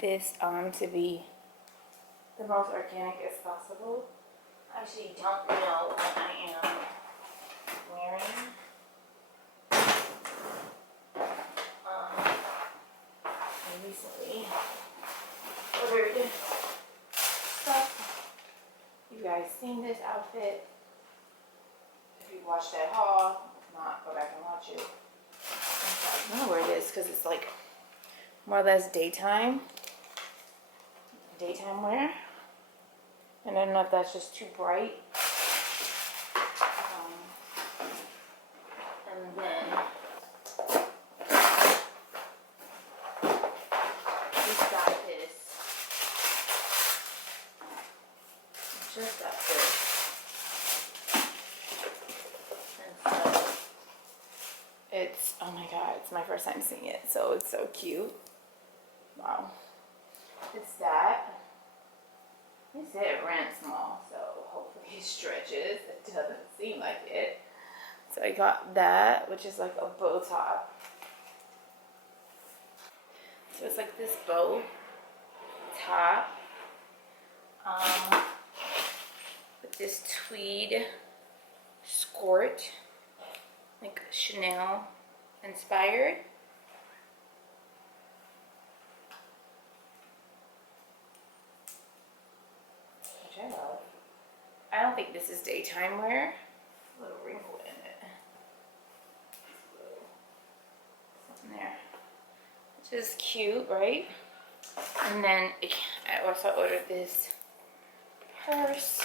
this to be the most organic as possible. I actually don't know what I am wearing. I recently ordered stuff. You guys seen this outfit? If you watched that haul, if not, go back and watch it. I don't know where it is because it's like more or less daytime wear. And I don't know if that's just too bright. And then just got this. Just got this. And so it's, oh my god, it's my first time seeing it. So it's so cute. Wow. It's that. It said Rants small, so hopefully it stretches. It doesn't seem like it. So I got that, which is like a bow top. So it's like this bow top with this tweed skirt, like Chanel inspired. Which I love. I don't think this is daytime wear. A little wrinkle in it. Something there. Which is cute, right? And then I also ordered this purse,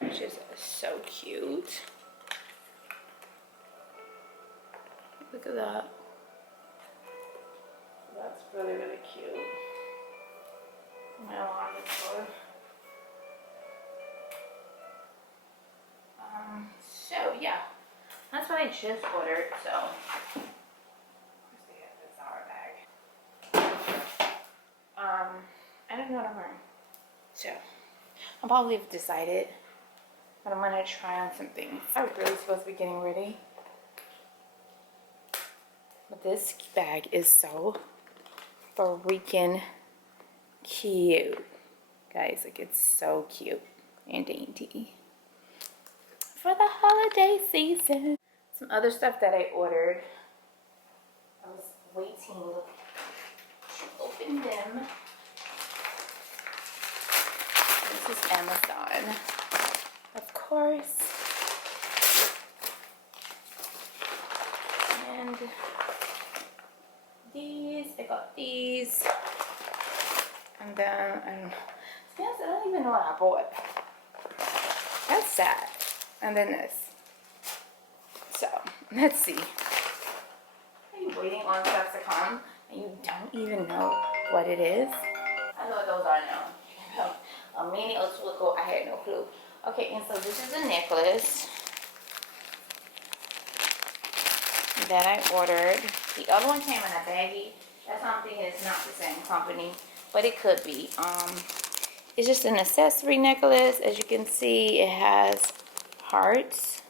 which is so cute. Look at that. That's really, really cute. My alarm is for. So yeah, that's what I just ordered. So where's the Zara bag? I don't know what I'm wearing. So I'll probably have decided, but I'm gonna try on some things. I'm really supposed to be getting ready, but this bag is so freaking cute, guys. Like, it's so cute and dainty for the holiday season. Some other stuff that I ordered, I was waiting to open them. This is Amazon, of course. And these, I got these. And then, I don't even know what I bought. That's sad. And then this. So, let's see. Are you waiting on stuff to come and you don't even know what it is? I know what those are now. A mini Otuliko, I had no clue. Okay, and so this is a necklace that I ordered. The other one came in a baggie. That's why I'm thinking it's not the same company, but it could be. It's just an accessory necklace. As you can see, it has hearts.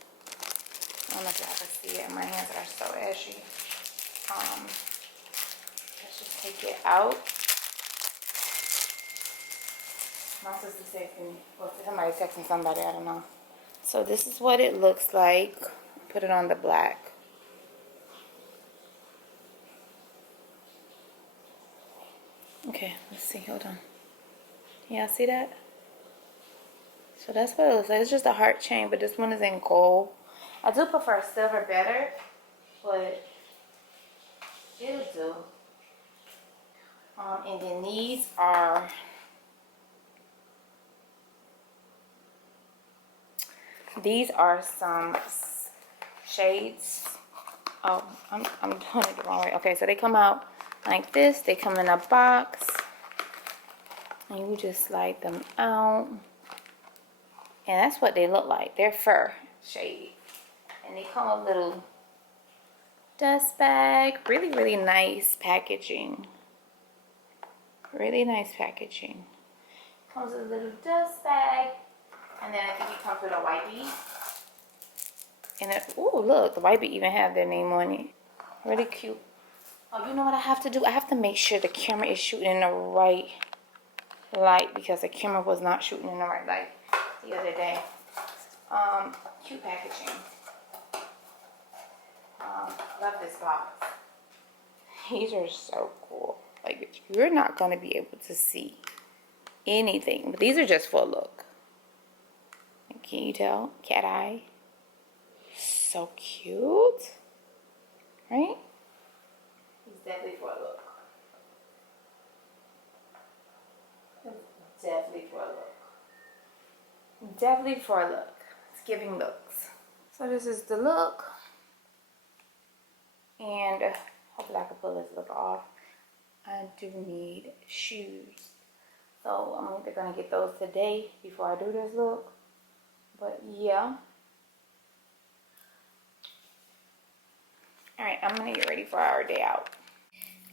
I don't know if y'all can see it. My hands are so ashy. Let's just take it out. My sister said to me, well, somebody texting somebody, I don't know. So this is what it looks like. Put it on the black. Okay, let's see, hold on. Can y'all see that? So that's what it looks like. It's just a heart chain, but this one is in gold. I do prefer silver better, but it'll do. And then these are some shades. Oh, I'm doing it the wrong way. Okay, so they come out like this. They come in a box, and you just slide them out, and that's what they look like. They're fur shade, and they come with a little dust bag. Really, really nice packaging. Really nice packaging. Comes with a little dust bag, and then I think it comes with a wipey. And it, ooh, look, the wipey even have their name on it. Really cute. Oh, you know what I have to do? I have to make sure the camera is shooting in the right light, because the camera was not shooting in the right light the other day. Cute packaging. Love this box. These are so cool. Like, you're not going to be able to see anything, but these are just for a look. Can you tell? Cat eye. So cute. Right? It's definitely for a look. Definitely for a look. Definitely for a look. It's giving looks. So this is the look. And hopefully I can pull this look off. I do need shoes. So I'm either going to get those today before I do this look. But yeah. Alright, I'm going to get ready for our day out.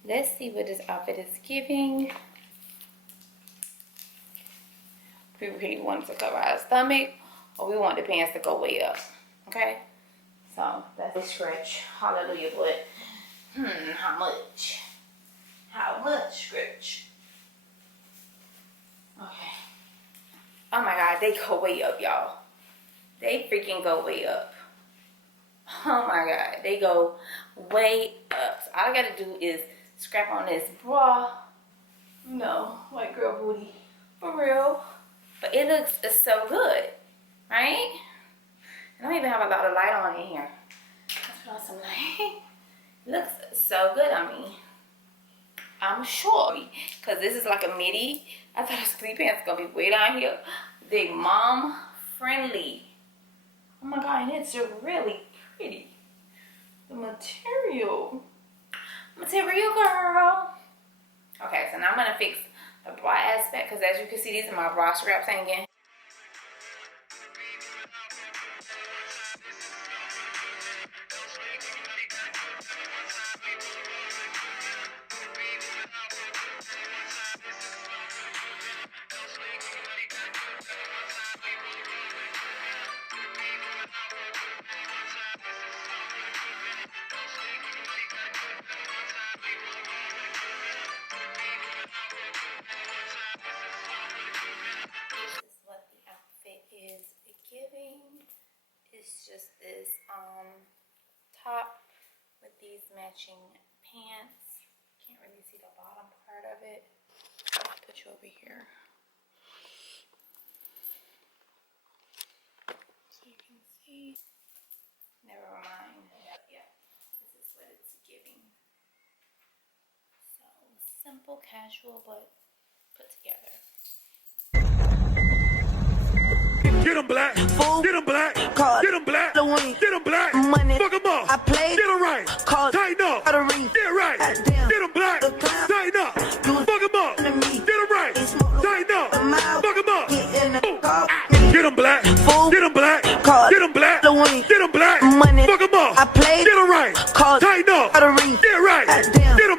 Let's see what this outfit is giving. We really want to cover our stomach, or we want the pants to go way up. Okay? So that's a stretch. Hallelujah. But how much? How much stretch? Okay. Oh my God, they go way up, y'all. They freaking go way up. Oh my God, they go way up. So all I gotta do is scrap on this bra. No, white girl booty. For real. But it looks so good, right? I don't even have a lot of light on in here. Let's put on some light. It looks so good on me. I'm sure. Because this is like a midi. I thought the sleep pants gonna be way down here. They mom friendly. Oh my God, and it's really pretty. The material. Material, girl. Okay, so now I'm gonna fix the bra aspect, because as you can see, these are my bra straps hanging. It's just this top with these matching pants. Can't really see the bottom part of it. I'll put you over here so you can see. Never mind. Yeah, this is what it's giving. So simple, casual, but put together. Get them black, get them black, get them black, get them black, money, fuck them up, I play, get them right, tighten up, get right, get them black, tighten up, fuck them up, get them right, tighten up, fuck them up, get them black, get them black, get them black, get them black, money, fuck them up, I play, get them right, tighten up, get right, get them